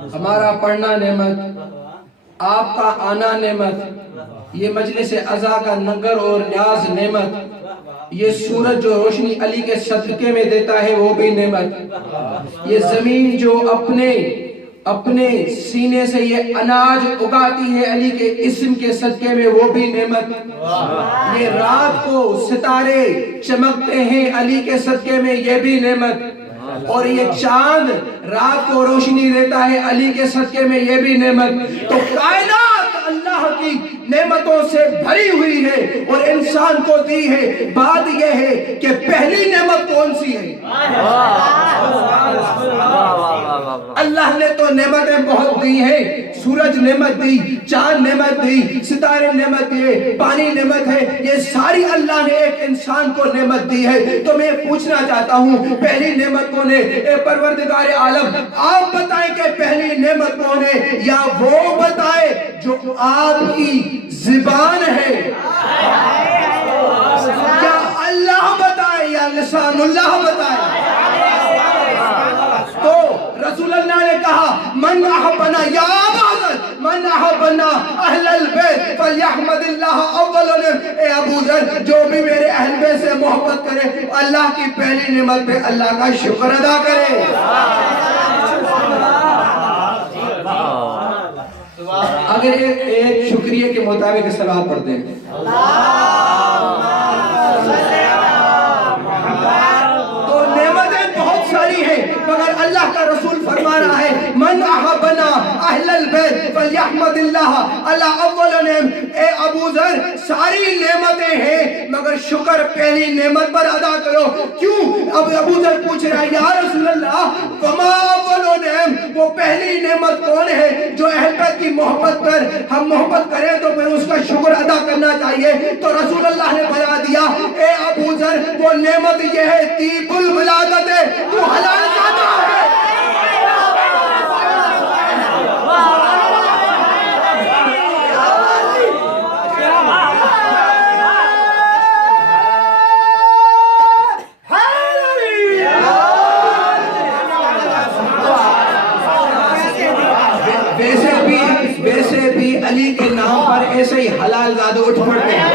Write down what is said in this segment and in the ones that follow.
ہمارا پڑھنا نعمت، آپ کا آنا نعمت، یہ مجلس عزا کا ننگر اور نیاز نعمت، یہ سورج جو روشنی علی کے صدقے میں دیتا ہے وہ بھی نعمت، یہ زمین جو اپنے سینے سے یہ اناج اگاتی ہے علی کے اسم کے صدقے میں وہ بھی نعمت، یہ رات کو ستارے چمکتے ہیں علی کے صدقے میں یہ بھی نعمت، اور یہ چاند رات کو روشنی دیتا ہے علی کے صدقے میں یہ بھی نعمت۔ تو کائنات اللہ کی نعمتوں سے بھری ہوئی ہے اور انسان کو دی ہے۔ بات یہ ہے کہ پہلی نعمت کون سی ہے؟ اللہ نے تو نعمتیں بہت دی ہیں، سورج نعمت دی، چاند نعمت دی، ستارے نعمت دیے، پانی نعمت ہے، یہ ساری اللہ نے ایک انسان کو نعمت دی ہے۔ تو میں پوچھنا چاہتا ہوں پہلی نعمت کون ہے؟ اے پروردگار عالم آپ بتائیں کہ پہلی نعمت کون ہے، یا وہ بتائے جو آپ کی زبان ہے، یا اللہ بتائے یا لسان اللہ بتائے؟ تو رسول اللہ نے کہا من احبنا یا ابوذر من احبنا اہل البیت فلیحمد اللہ اولا، اے ابو ذر جو بھی میرے اہل بیت سے محبت کرے اللہ کی پہلی نعمت پہ اللہ کا شکر ادا کرے۔ اگر ایک شکریہ کے مطابق صلوات پڑھتے ہیں، تو نعمتیں بہت ساری ہیں، مگر اللہ کا رسول فرما رہا ہے من احبنا اہل البیت فلیحمد اللہ علی اول نعم۔ اے ابو ذر ساری نعمتیں ہیں مگر شکر پہلی نعمت پر ادا کرو۔ کیوں؟ اب ابو ذر پوچھ رہا ہے یا رسول اللہ وما اول نعم، وہ پہلی نعمت کون ہے جو اہل بیت کی محبت پر ہم محبت کریں تو پھر اس کا شکر ادا کرنا چاہیے؟ تو رسول اللہ نے بتا دیا اے ابو ذر وہ نعمت یہ ہے طیب الولادت ہے، تو حلال زادہ ہے۔ ویسے بھی علی کے نام پر ایسے ہی حلال زادے اٹھ پڑتے ہیں،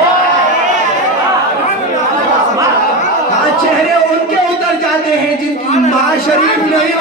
چہرے ان کے اتر جاتے ہیں جن کی ماں شریف نہیں